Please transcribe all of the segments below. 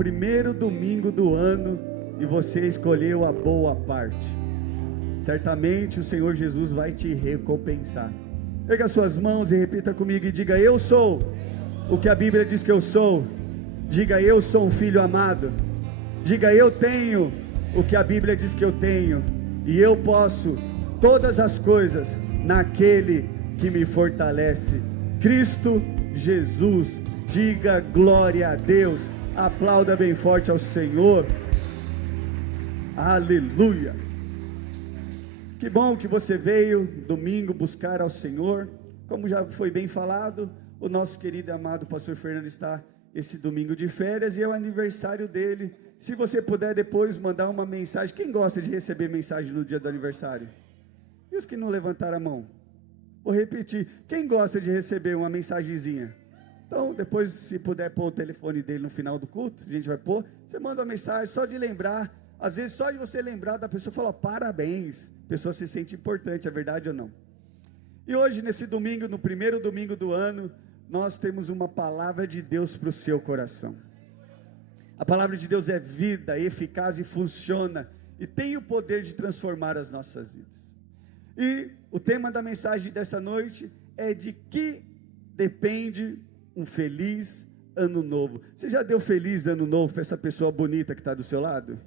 primeiro domingo do ano e você escolheu a boa parte. Certamente o Senhor Jesus vai te recompensar. Pega as suas mãos e repita comigo e diga: eu sou o que a Bíblia diz que eu sou. Diga: eu sou um filho amado. Diga: eu tenho o que a Bíblia diz que eu tenho, e eu posso todas as coisas naquele que me fortalece, Cristo Jesus. Diga glória a Deus. Aplauda bem forte ao Senhor. Aleluia. Que bom que você veio domingo buscar ao Senhor. Como já foi bem falado, o nosso querido e amado pastor Fernando está esse domingo de férias e é o aniversário dele. Se você puder depois mandar uma mensagem. Quem gosta de receber mensagem no dia do aniversário? E os que não levantaram a mão? Vou repetir. Quem gosta de receber uma mensagenzinha? Então, depois, se puder pôr o telefone dele no final do culto, a gente vai pôr. Você manda uma mensagem só de lembrar. Às vezes, só de você lembrar da pessoa, falar parabéns. A pessoa se sente importante, é verdade ou não? E hoje, nesse domingo, no primeiro domingo do ano, nós temos uma palavra de Deus para o seu coração. A palavra de Deus é vida, eficaz e funciona, e tem o poder de transformar as nossas vidas. E o tema da mensagem dessa noite é: de que depende um feliz ano novo. Você já deu feliz ano novo para essa pessoa bonita que está do seu lado?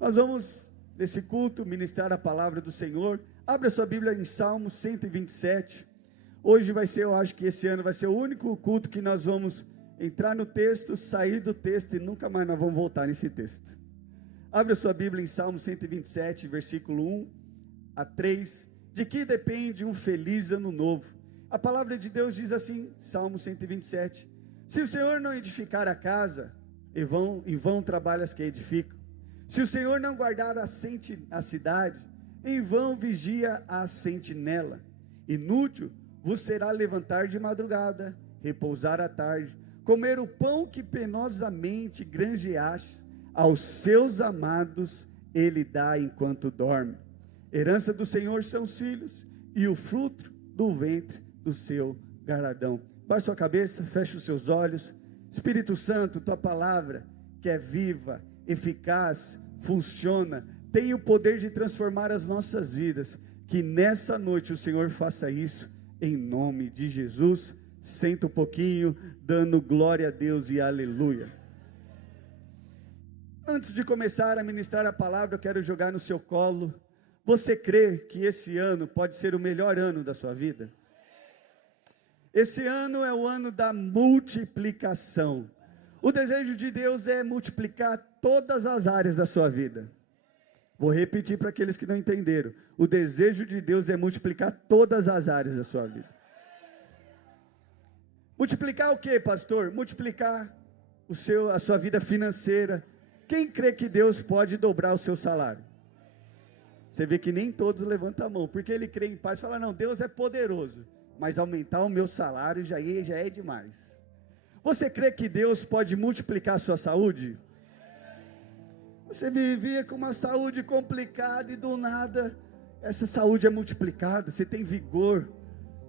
Nós vamos, nesse culto, ministrar a palavra do Senhor. Abra sua Bíblia em Salmo 127. Hoje vai ser, eu acho que esse ano vai ser o único culto que nós vamos entrar no texto, sair do texto e nunca mais nós vamos voltar nesse texto. Abra sua Bíblia em Salmo 127, versículo 1 a 3. De que depende um feliz ano novo? A palavra de Deus diz assim, Salmo 127. Se o Senhor não edificar a casa, em vão trabalham as que edificam. Se o Senhor não guardar a cidade, em vão vigia a sentinela. Inútil vos será levantar de madrugada, repousar à tarde, comer o pão que penosamente granjeastes, aos seus amados ele dá enquanto dorme. Herança do Senhor são os filhos, e o fruto do ventre do seu galardão. Baixe sua cabeça, feche os seus olhos. Espírito Santo, tua palavra, que é viva, eficaz, funciona, tem o poder de transformar as nossas vidas. Que nessa noite o Senhor faça isso, em nome de Jesus. Senta um pouquinho, dando glória a Deus e aleluia. Antes de começar a ministrar a palavra, eu quero jogar no seu colo. Você crê que esse ano pode ser o melhor ano da sua vida? Esse ano é o ano da multiplicação. O desejo de Deus é multiplicar todas as áreas da sua vida. Vou repetir para aqueles que não entenderam. O desejo de Deus é multiplicar todas as áreas da sua vida. Multiplicar o que, pastor? Multiplicar a sua vida financeira. Quem crê que Deus pode dobrar o seu salário? Você vê que nem todos levantam a mão, porque ele crê em paz e fala: não, Deus é poderoso, mas aumentar o meu salário já é demais. Você crê que Deus pode multiplicar a sua saúde? Você vivia com uma saúde complicada e do nada, essa saúde é multiplicada, você tem vigor,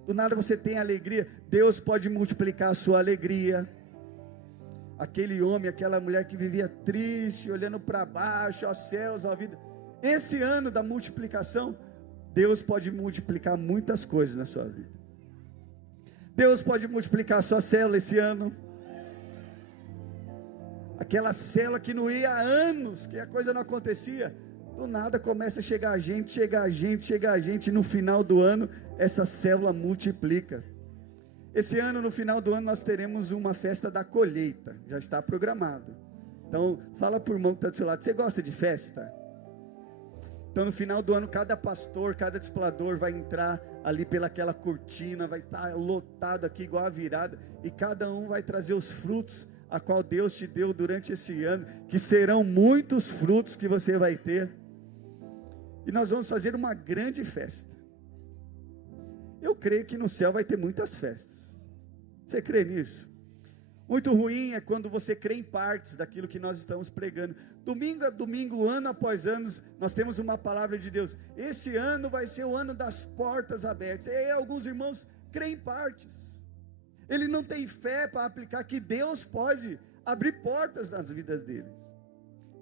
do nada você tem alegria. Deus pode multiplicar a sua alegria. Aquele homem, aquela mulher que vivia triste, olhando para baixo, aos céus, à vida. Esse ano da multiplicação, Deus pode multiplicar muitas coisas na sua vida. Deus pode multiplicar a sua célula esse ano. Aquela célula que não ia há anos, que a coisa não acontecia, do nada começa a chegar gente, e no final do ano, essa célula multiplica. Esse ano, no final do ano, nós teremos uma festa da colheita, já está programado. Então, fala para o irmão que está do seu lado: você gosta de festa? Então, no final do ano, cada pastor, cada discipulador vai entrar ali pelaquela cortina, vai estar lotado aqui igual a virada, e cada um vai trazer os frutos a qual Deus te deu durante esse ano, que serão muitos frutos que você vai ter, e nós vamos fazer uma grande festa. Eu creio que no céu vai ter muitas festas. Você crê nisso? Muito ruim é quando você crê em partes daquilo que nós estamos pregando. Domingo a domingo, ano após ano, nós temos uma palavra de Deus. Esse ano vai ser o ano das portas abertas. E aí alguns irmãos creem em partes. Ele não tem fé para aplicar que Deus pode abrir portas nas vidas deles.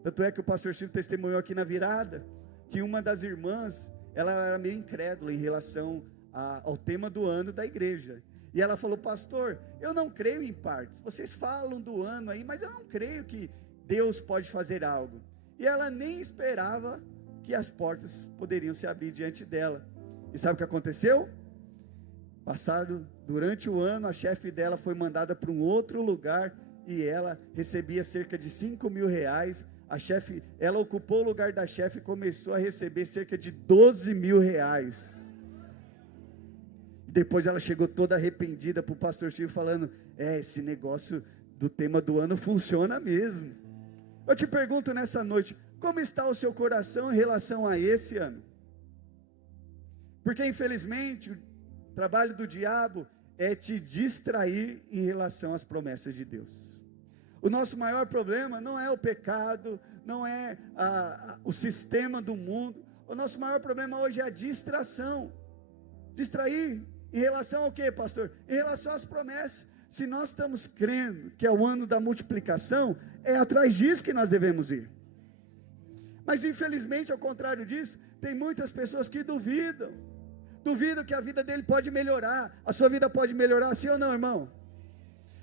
Tanto é que o pastor Silvio testemunhou aqui na virada, que uma das irmãs, ela era meio incrédula em relação ao tema do ano da igreja. E ela falou: pastor, eu não creio em partes, vocês falam do ano aí, mas eu não creio que Deus pode fazer algo. E ela nem esperava que as portas poderiam se abrir diante dela. E sabe o que aconteceu? Passado, durante o ano, a chefe dela foi mandada para um outro lugar, e ela recebia cerca de 5 mil reais. Ela ocupou o lugar da chefe e começou a receber cerca de 12 mil reais. Depois ela chegou toda arrependida para o pastor Silvio, falando: esse negócio do tema do ano funciona mesmo. Eu te pergunto nessa noite, como está o seu coração em relação a esse ano? Porque infelizmente o trabalho do diabo é te distrair em relação às promessas de Deus. O nosso maior problema não é o pecado, não é o sistema do mundo. O nosso maior problema hoje é a distração. Distrair em relação ao que, pastor? Em relação às promessas. Se nós estamos crendo que é o ano da multiplicação, é atrás disso que nós devemos ir. Mas infelizmente, ao contrário disso, tem muitas pessoas que duvidam que a vida dele pode melhorar. A sua vida pode melhorar, sim ou não, irmão?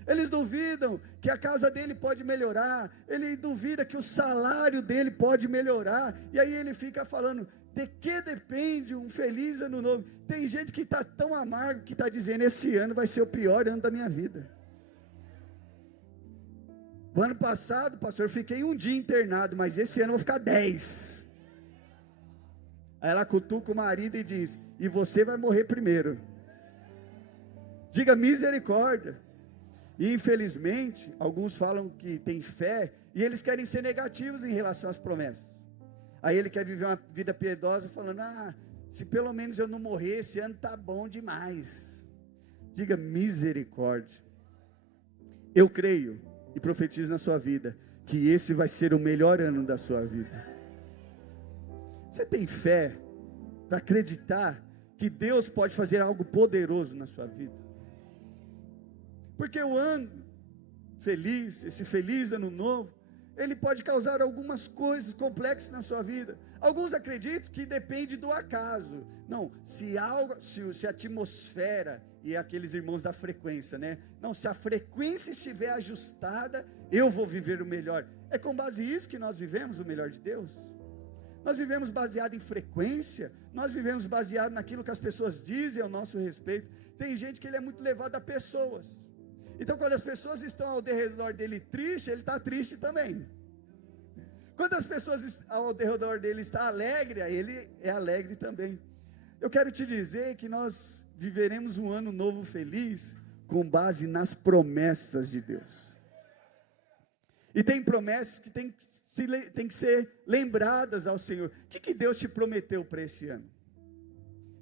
Eles duvidam que a casa dele pode melhorar, ele duvida que o salário dele pode melhorar, e aí ele fica falando: de que depende um feliz ano novo? Tem gente que está tão amargo, que está dizendo: esse ano vai ser o pior ano da minha vida. O ano passado, pastor, eu fiquei um dia internado, mas esse ano eu vou ficar 10. Aí ela cutuca o marido e diz: e você vai morrer primeiro. Diga misericórdia. E infelizmente, alguns falam que tem fé, e eles querem ser negativos em relação às promessas. Aí ele quer viver uma vida piedosa, falando: se pelo menos eu não morrer, esse ano está bom demais. Diga misericórdia. Eu creio e profetizo na sua vida, que esse vai ser o melhor ano da sua vida. Você tem fé para acreditar que Deus pode fazer algo poderoso na sua vida? Porque o ano feliz, esse feliz ano novo, ele pode causar algumas coisas complexas na sua vida. Alguns acreditam que depende do acaso. Não, se a atmosfera, e aqueles irmãos da frequência, né? Não, se a frequência estiver ajustada, eu vou viver o melhor. É com base nisso que nós vivemos o melhor de Deus? Nós vivemos baseado em frequência, nós vivemos baseado naquilo que as pessoas dizem ao nosso respeito. Tem gente que ele é muito levado a pessoas. Então quando as pessoas estão ao redor dele triste, ele está triste também. Quando as pessoas ao redor dele estão alegre, ele é alegre também. Eu quero te dizer que nós viveremos um ano novo feliz com base nas promessas de Deus. E tem promessas que tem que ser lembradas ao Senhor. O que Deus te prometeu para esse ano?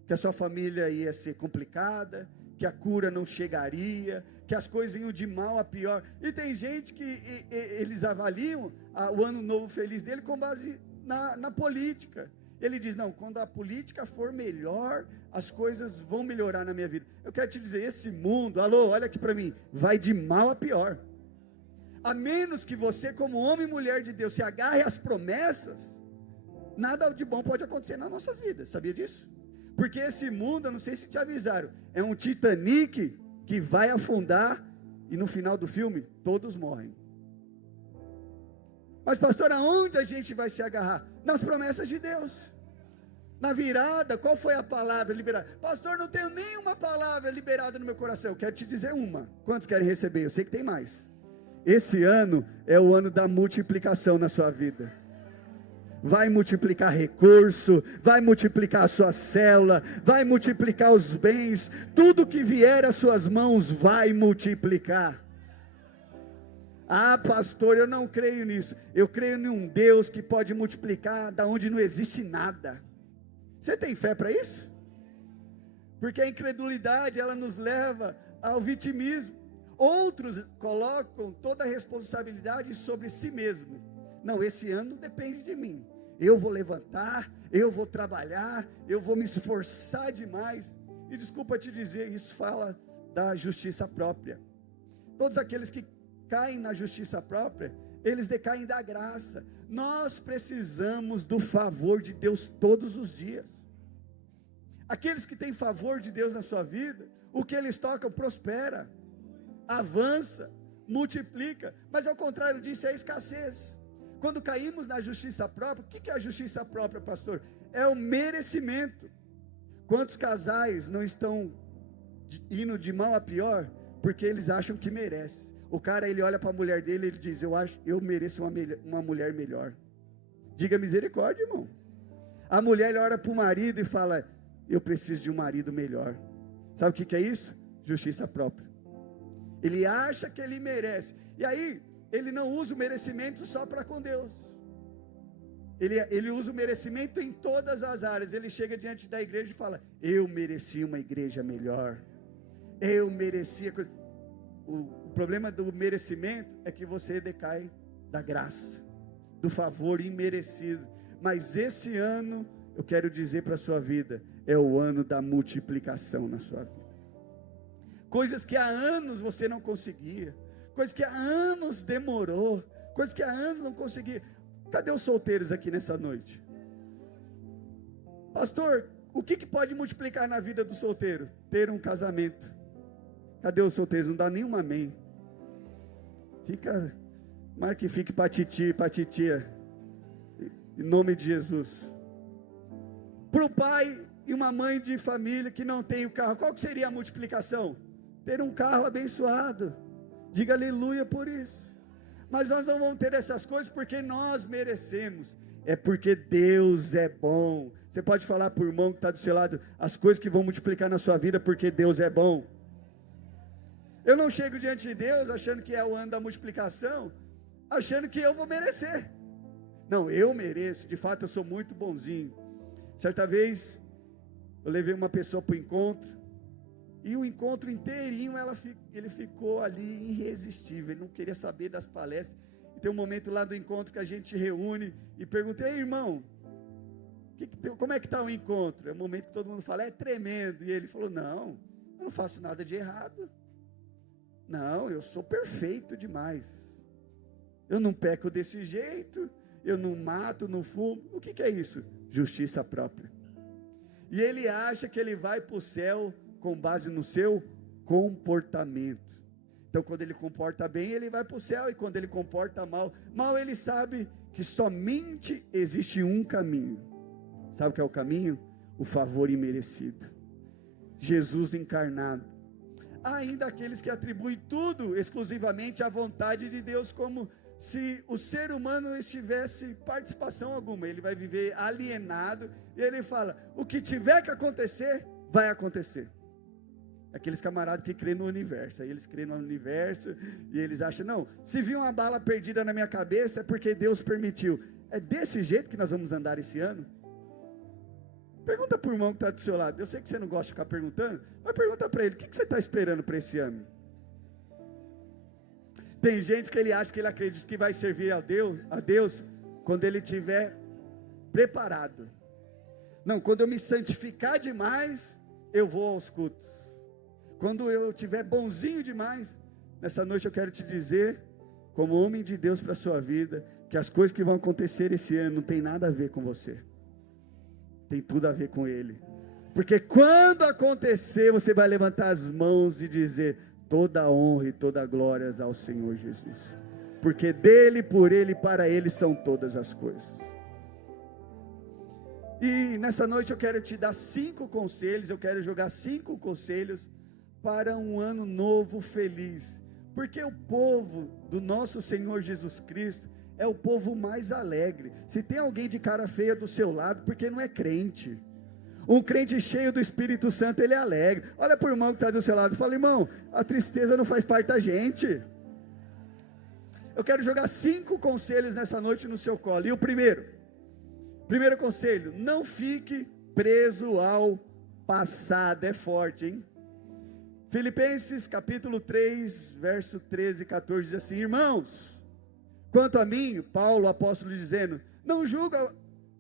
Que a sua família ia ser complicada, que a cura não chegaria, que as coisas iam de mal a pior. E tem gente que eles avaliam o ano novo feliz dele com base na política. Ele diz: não, quando a política for melhor, as coisas vão melhorar na minha vida. Eu quero te dizer, esse mundo, alô, olha aqui para mim, vai de mal a pior. A menos que você, como homem e mulher de Deus, se agarre às promessas, nada de bom pode acontecer nas nossas vidas. Sabia disso? Porque esse mundo, eu não sei se te avisaram, é um Titanic que vai afundar, e no final do filme todos morrem. Mas pastor, aonde a gente vai se agarrar? Nas promessas de Deus. Na virada, qual foi a palavra liberada? Pastor, não tenho nenhuma palavra liberada no meu coração. Eu quero te dizer uma. Quantos querem receber? Eu sei que tem mais. Esse ano é o ano da multiplicação na sua vida. Vai multiplicar recurso, vai multiplicar a sua célula, vai multiplicar os bens, tudo que vier às suas mãos vai multiplicar. Pastor, eu não creio nisso. Eu creio em um Deus que pode multiplicar da onde não existe nada. Você tem fé para isso? Porque a incredulidade, ela nos leva ao vitimismo. Outros colocam toda a responsabilidade sobre si mesmo. Não, esse ano depende de mim. Eu vou levantar, eu vou trabalhar, eu vou me esforçar demais. E desculpa te dizer, isso fala da justiça própria. Todos aqueles que decaem na justiça própria, eles decaem da graça. Nós precisamos do favor de Deus todos os dias. Aqueles que têm favor de Deus na sua vida, o que eles tocam prospera, avança, multiplica. Mas ao contrário disso é escassez. Quando caímos na justiça própria, o que é a justiça própria, pastor? É o merecimento. Quantos casais não estão indo de mal a pior, porque eles acham que merecem? O cara, ele olha para a mulher dele e ele diz: eu mereço uma mulher melhor. Diga misericórdia, irmão. A mulher olha para o marido e fala: eu preciso de um marido melhor. Sabe o que é isso? Justiça própria. Ele acha que ele merece, e aí ele não usa o merecimento só para com Deus. Ele usa o merecimento em todas as áreas. Ele chega diante da igreja e fala: eu mereci uma igreja melhor, eu merecia. O problema do merecimento é que você decai da graça, do favor imerecido. Mas esse ano, eu quero dizer para a sua vida, é o ano da multiplicação na sua vida. Coisas que há anos você não conseguia, coisas que há anos demorou, coisas que há anos não conseguia. Cadê os solteiros aqui nessa noite? Pastor, o que pode multiplicar na vida do solteiro? Ter um casamento. Cadê os solteiros? Não dá nenhum amém. Marca que fique para titi e para titia, em nome de Jesus. Para o pai e uma mãe de família que não tem o carro, qual que seria a multiplicação? Ter um carro abençoado. Diga aleluia por isso. Mas nós não vamos ter essas coisas porque nós merecemos, é porque Deus é bom. Você pode falar para o irmão que está do seu lado, as coisas que vão multiplicar na sua vida, porque Deus é bom. Eu não chego diante de Deus achando que é o ano da multiplicação, achando que eu vou merecer. Não, eu mereço, de fato eu sou muito bonzinho. Certa vez, eu levei uma pessoa para o encontro, e o encontro inteirinho, ele ficou ali irresistível, ele não queria saber das palestras. E tem um momento lá do encontro que a gente reúne, e pergunta: ei irmão, como é que está o encontro? É o momento que todo mundo fala: é tremendo. E ele falou: não, eu não faço nada de errado. Não, eu sou perfeito demais. Eu não peco desse jeito, eu não mato, não fumo. O que é isso? Justiça própria. E ele acha que ele vai para o céu com base no seu comportamento. Então quando ele comporta bem, ele vai para o céu, e quando ele comporta mal, ele sabe que somente existe um caminho. Sabe o que é o caminho? O favor imerecido. Jesus encarnado. Há ainda aqueles que atribuem tudo exclusivamente à vontade de Deus, como se o ser humano não tivesse participação alguma. Ele vai viver alienado, e ele fala: o que tiver que acontecer, vai acontecer. Aqueles camaradas que creem no universo, aí eles creem no universo, e eles acham: não, se vir uma bala perdida na minha cabeça, é porque Deus permitiu. É desse jeito que nós vamos andar esse ano? Pergunta para o irmão que está do seu lado. Eu sei que você não gosta de ficar perguntando, mas pergunta para ele: o que você está esperando para esse ano? Tem gente que ele acha que ele acredita que vai servir a Deus quando ele estiver preparado. Não, quando eu me santificar demais, eu vou aos cultos. Quando eu estiver bonzinho demais. Nessa noite eu quero te dizer, como homem de Deus para a sua vida, que as coisas que vão acontecer esse ano não tem nada a ver com você. Tem tudo a ver com Ele. Porque quando acontecer, você vai levantar as mãos e dizer: toda a honra e toda a glória ao Senhor Jesus. Porque dele, por Ele e para Ele são todas as coisas. E nessa noite eu quero te dar 5 conselhos, eu quero jogar 5 conselhos para um ano novo feliz. Porque o povo do nosso Senhor Jesus Cristo é o povo mais alegre. Se tem alguém de cara feia do seu lado, porque não é crente. Um crente cheio do Espírito Santo, ele é alegre. Olha para o irmão que está do seu lado e fala: irmão, a tristeza não faz parte da gente. Eu quero jogar 5 conselhos nessa noite no seu colo. E o primeiro conselho: não fique preso ao passado. É forte, hein? Filipenses capítulo 3, verso 13 e 14 diz assim: irmãos, quanto a mim, Paulo, apóstolo, dizendo, não julgo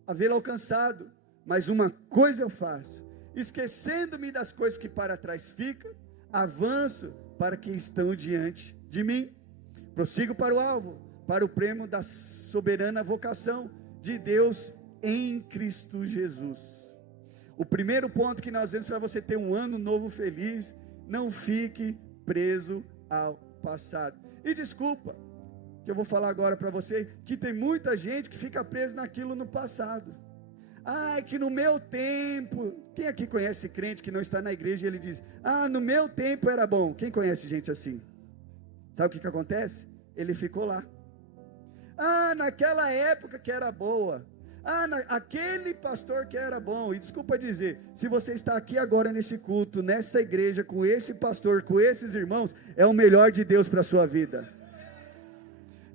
havê-lo alcançado, mas uma coisa eu faço, esquecendo-me das coisas que para trás ficam, avanço para que estão diante de mim. Prossigo para o alvo, para o prêmio da soberana vocação de Deus em Cristo Jesus. O primeiro ponto que nós vemos para você ter um ano novo feliz: não fique preso ao passado. E desculpa, que eu vou falar agora para você, que tem muita gente que fica preso naquilo no passado. É que no meu tempo, quem aqui conhece crente que não está na igreja e ele diz, no meu tempo era bom? Quem conhece gente assim? Sabe o que acontece? Ele ficou lá. Naquela época que era boa. Aquele pastor que era bom. E desculpa dizer, se você está aqui agora nesse culto, nessa igreja, com esse pastor, com esses irmãos, é o melhor de Deus para a sua vida.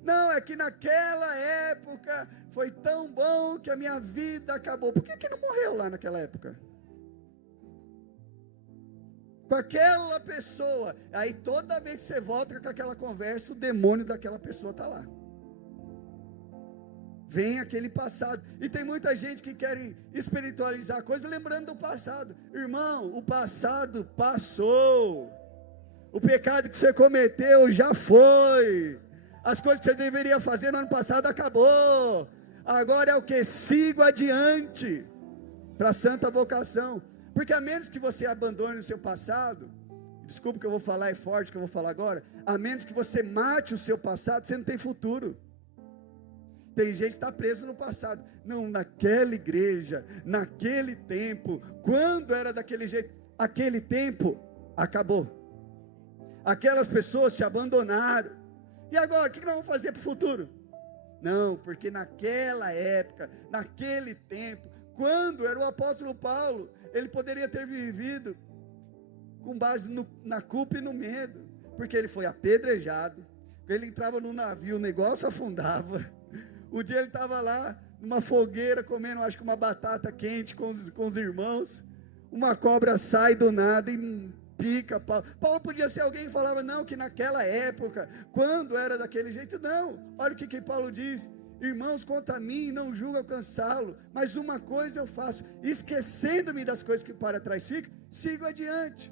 Não, é que naquela época foi tão bom que a minha vida acabou. Por que não morreu lá naquela época? Com aquela pessoa. Aí toda vez que você volta com aquela conversa, o demônio daquela pessoa está lá. Vem aquele passado. E tem muita gente que quer espiritualizar a coisa lembrando do passado. Irmão, o passado passou. O pecado que você cometeu já foi. As coisas que você deveria fazer no ano passado acabou. Agora é o que? Sigo adiante para a santa vocação. Porque a menos que você abandone o seu passado, desculpa que eu vou falar, é forte que eu vou falar agora, a menos que você mate o seu passado, você não tem futuro. Tem gente que está preso no passado. Não, naquela igreja, naquele tempo, quando era daquele jeito, aquele tempo acabou. Aquelas pessoas te abandonaram. E agora, o que nós vamos fazer para o futuro? Não, porque naquela época, naquele tempo, quando era o apóstolo Paulo, ele poderia ter vivido com base na culpa e no medo, porque ele foi apedrejado, ele entrava no navio, o negócio afundava. Um dia ele estava lá, numa fogueira, comendo, acho que uma batata quente com os irmãos, uma cobra sai do nada e pica Paulo. Paulo podia ser alguém que falava, não, que naquela época, quando era daquele jeito, não. Olha o que Paulo diz: irmãos, quanto a mim, não julgo alcançá-lo, mas uma coisa eu faço, esquecendo-me das coisas que para trás ficam, sigo adiante.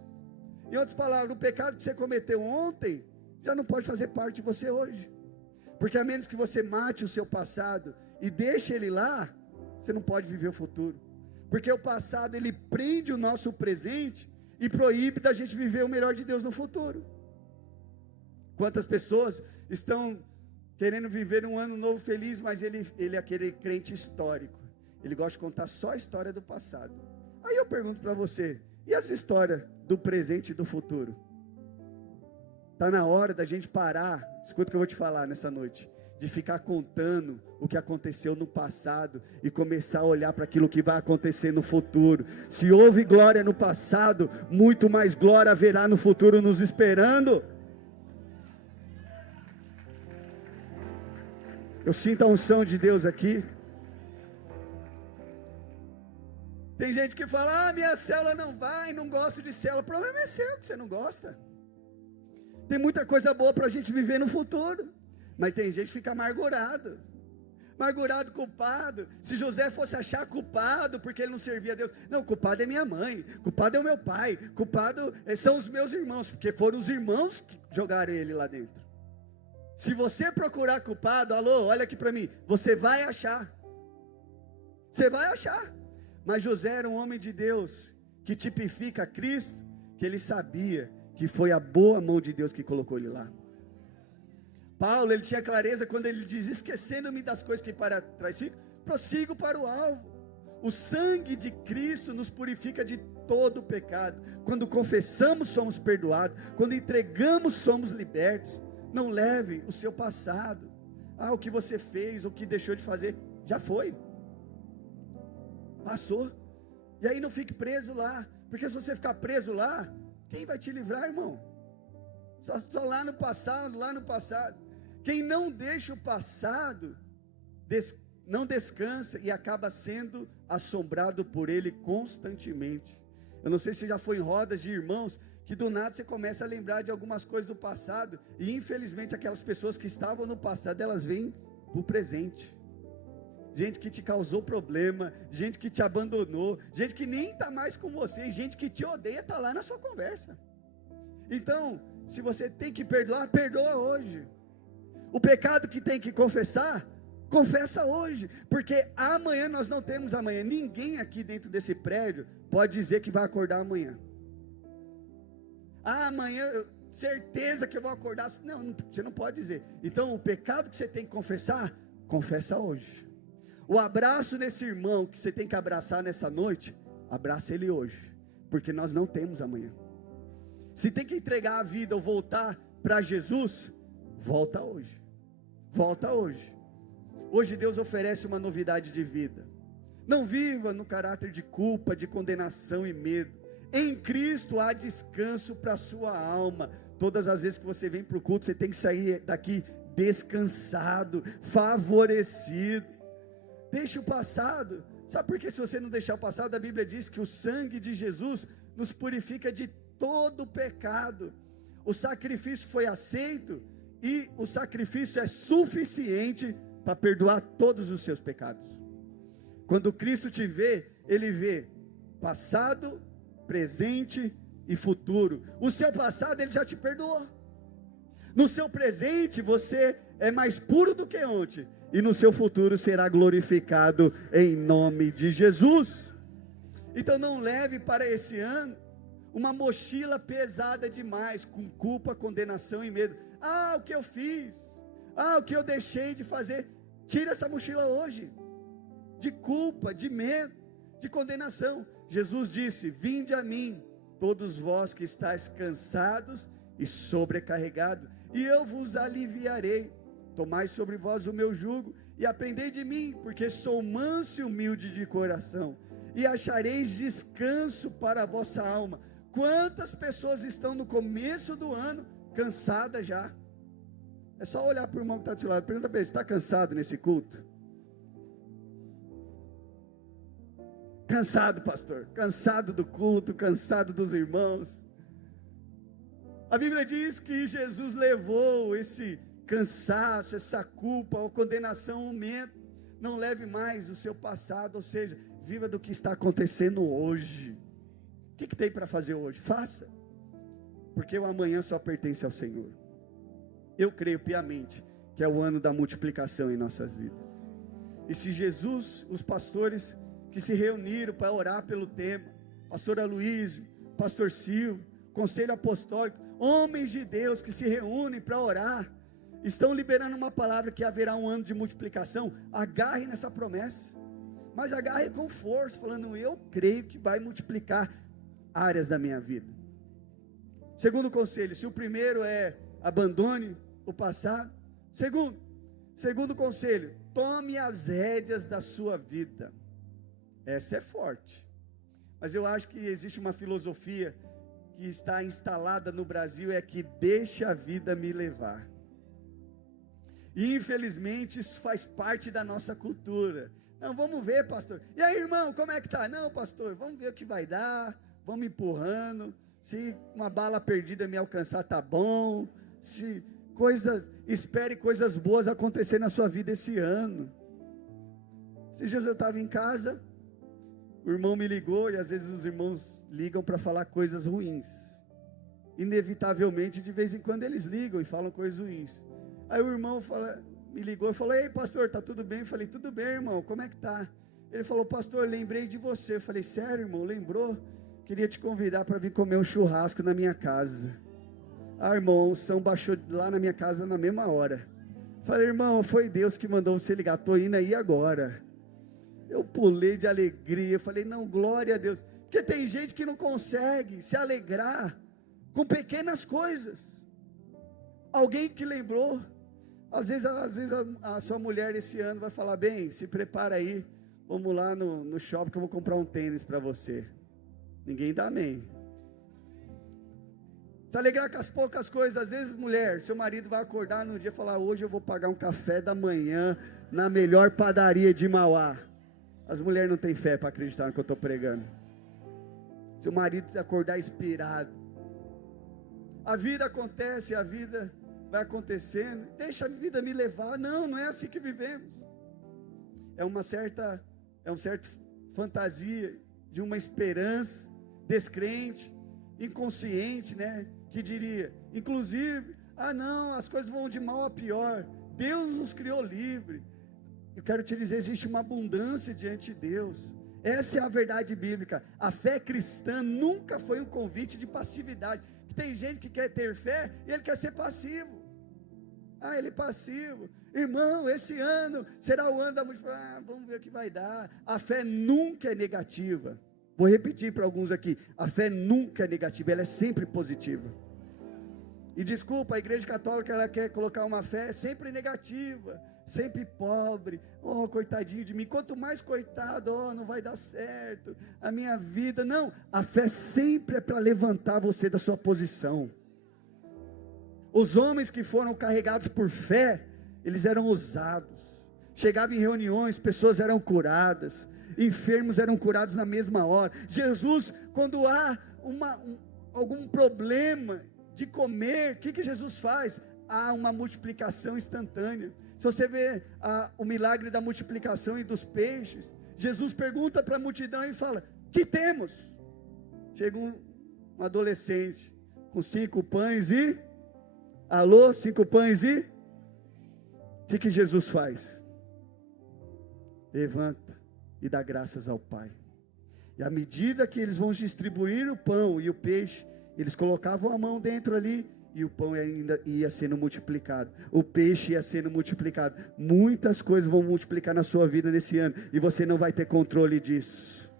Em outras palavras, o pecado que você cometeu ontem, já não pode fazer parte de você hoje. Porque a menos que você mate o seu passado e deixe ele lá, você não pode viver o futuro. Porque o passado, ele prende o nosso presente e proíbe da gente viver o melhor de Deus no futuro. Quantas pessoas estão querendo viver um ano novo feliz, mas ele é aquele crente histórico. Ele gosta de contar só a história do passado. Aí eu pergunto para você, e as histórias do presente e do futuro? Está na hora da gente parar, escuta o que eu vou te falar nessa noite, de ficar contando o que aconteceu no passado e começar a olhar para aquilo que vai acontecer no futuro. Se houve glória no passado, muito mais glória haverá no futuro nos esperando. Eu sinto a unção de Deus aqui. Tem gente que fala, minha célula não vai, não gosto de célula. O problema é seu, que você não gosta. Tem muita coisa boa para a gente viver no futuro, mas tem gente que fica amargurado, culpado. Se José fosse achar culpado porque ele não servia a Deus, não, culpado é minha mãe, culpado é o meu pai, culpado são os meus irmãos, porque foram os irmãos que jogaram ele lá dentro. Se você procurar culpado, olha aqui para mim, você vai achar, mas José era um homem de Deus, que tipifica Cristo, que ele sabia que foi a boa mão de Deus que colocou ele lá. Paulo, ele tinha clareza quando ele diz, esquecendo-me das coisas que para trás ficam, prossigo para o alvo. O sangue de Cristo nos purifica de todo o pecado. Quando confessamos, somos perdoados. Quando entregamos, somos libertos. Não leve o seu passado. O que você fez, o que deixou de fazer, já foi. Passou. E aí não fique preso lá, porque se você ficar preso lá, quem vai te livrar, irmão? Só lá no passado. Quem não deixa o passado, não descansa e acaba sendo assombrado por ele constantemente. Eu não sei se já foi em rodas de irmãos, que do nada você começa a lembrar de algumas coisas do passado, e infelizmente aquelas pessoas que estavam no passado, elas vêm para o presente. Gente que te causou problema, gente que te abandonou, gente que nem está mais com você, gente que te odeia, está lá na sua conversa. Então, se você tem que perdoar, perdoa hoje. O pecado que tem que confessar, confessa hoje, porque amanhã nós não temos amanhã. Ninguém aqui dentro desse prédio pode dizer que vai acordar amanhã. Amanhã, certeza que eu vou acordar. Não, você não pode dizer. Então o pecado que você tem que confessar, confessa hoje. O abraço nesse irmão que você tem que abraçar nessa noite, abraça ele hoje, porque nós não temos amanhã. Se tem que entregar a vida ou voltar para Jesus, volta hoje. Volta hoje. Hoje Deus oferece uma novidade de vida. Não viva no caráter de culpa, de condenação e medo. Em Cristo há descanso para a sua alma. Todas as vezes que você vem para o culto, você tem que sair daqui descansado, favorecido. Deixe o passado. Sabe por que se você não deixar o passado, a Bíblia diz que o sangue de Jesus nos purifica de todo o pecado. O sacrifício foi aceito e o sacrifício é suficiente para perdoar todos os seus pecados. Quando Cristo te vê, Ele vê passado, presente e futuro. O seu passado Ele já te perdoou. No seu presente você é mais puro do que ontem, e no seu futuro será glorificado em nome de Jesus. Então não leve para esse ano uma mochila pesada demais, com culpa, condenação e medo. O que eu fiz? O que eu deixei de fazer? Tira essa mochila hoje, de culpa, de medo, de condenação. Jesus disse: vinde a mim, todos vós que estáis cansados e sobrecarregados, e eu vos aliviarei. Tomai sobre vós o meu jugo e aprendei de mim, porque sou manso e humilde de coração, e achareis descanso para a vossa alma. Quantas pessoas estão no começo do ano cansadas já? É só olhar para o irmão que está do seu lado, pergunta para ele: está cansado nesse culto? Cansado, pastor, cansado do culto, cansado dos irmãos. A Bíblia diz que Jesus levou esse cansaço, essa culpa, ou condenação, o medo. Não leve mais o seu passado, ou seja, viva do que está acontecendo hoje. O que tem para fazer hoje? Faça, porque o amanhã só pertence ao Senhor. Eu creio piamente que é o ano da multiplicação em nossas vidas. E se Jesus, os pastores que se reuniram para orar pelo tema, pastor Aloysio, pastor Silvio, conselho apostólico, homens de Deus que se reúnem para orar, estão liberando uma palavra que haverá um ano de multiplicação. Agarre nessa promessa, mas agarre com força, falando: eu creio que vai multiplicar áreas da minha vida. Segundo conselho, se o primeiro é abandone o passado, segundo conselho, tome as rédeas da sua vida. Essa é forte, mas eu acho que existe uma filosofia que está instalada no Brasil, é que deixa a vida me levar. E infelizmente isso faz parte da nossa cultura. Não, vamos ver, pastor. E aí, irmão, como é que tá? Não, pastor, vamos ver o que vai dar. Vamos empurrando. Se uma bala perdida me alcançar, tá bom. Espere coisas boas acontecer na sua vida esse ano. Esses dias eu estava em casa, o irmão me ligou, e às vezes os irmãos ligam para falar coisas ruins. Inevitavelmente, de vez em quando eles ligam e falam coisas ruins. Aí o irmão me ligou e falou: ei, pastor, tá tudo bem? Eu falei: tudo bem, irmão, como é que tá? Ele falou: pastor, lembrei de você. Eu falei: sério, irmão, lembrou? Queria te convidar para vir comer um churrasco na minha casa. Irmão, a unção baixou lá na minha casa na mesma hora. Eu falei: irmão, foi Deus que mandou você ligar, estou indo aí agora. Eu pulei de alegria, eu falei: não, glória a Deus. Porque tem gente que não consegue se alegrar com pequenas coisas. Alguém que lembrou. Às vezes a sua mulher esse ano vai falar: bem, se prepara aí, vamos lá no shopping que eu vou comprar um tênis para você. Ninguém dá amém. Se alegrar com as poucas coisas. Às vezes, mulher, seu marido vai acordar no dia e falar: hoje eu vou pagar um café da manhã na melhor padaria de Mauá. As mulheres não têm fé para acreditar no que eu estou pregando. Seu marido acordar inspirado. A vida acontece, a vida vai acontecendo. Deixa a vida me levar. Não é assim que vivemos. É uma certa fantasia de uma esperança descrente, inconsciente, né? Que diria, inclusive, Ah não, as coisas vão de mal a pior. Deus nos criou livre. Eu quero te dizer, existe uma abundância diante de Deus. Essa é a verdade bíblica. A fé cristã nunca foi um convite de passividade. Tem gente que quer ter fé e ele quer ser passivo. Ah, ele é passivo. Irmão, esse ano será o ano da multiplicação. Vamos ver o que vai dar. A fé nunca é negativa. Vou repetir para alguns aqui. A fé nunca é negativa, ela é sempre positiva. E desculpa, a igreja católica, ela quer colocar uma fé sempre negativa, sempre pobre. Oh, coitadinho de mim. Quanto mais coitado, oh, não vai dar certo a minha vida. Não, a fé sempre é para levantar você da sua posição. Os homens que foram carregados por fé, eles eram ousados. Chegavam em reuniões, pessoas eram curadas, enfermos eram curados na mesma hora. Jesus, quando há algum problema de comer, o que Jesus faz? Há uma multiplicação instantânea. Se você vê o milagre da multiplicação e dos peixes, Jesus pergunta para a multidão e fala: que temos? Chega um adolescente com 5 pães e... Alô, 5 pães e... O que Jesus faz? Levanta e dá graças ao Pai. E à medida que eles vão distribuir o pão e o peixe, eles colocavam a mão dentro ali, e o pão ainda ia sendo multiplicado, o peixe ia sendo multiplicado. Muitas coisas vão multiplicar na sua vida nesse ano, e você não vai ter controle disso.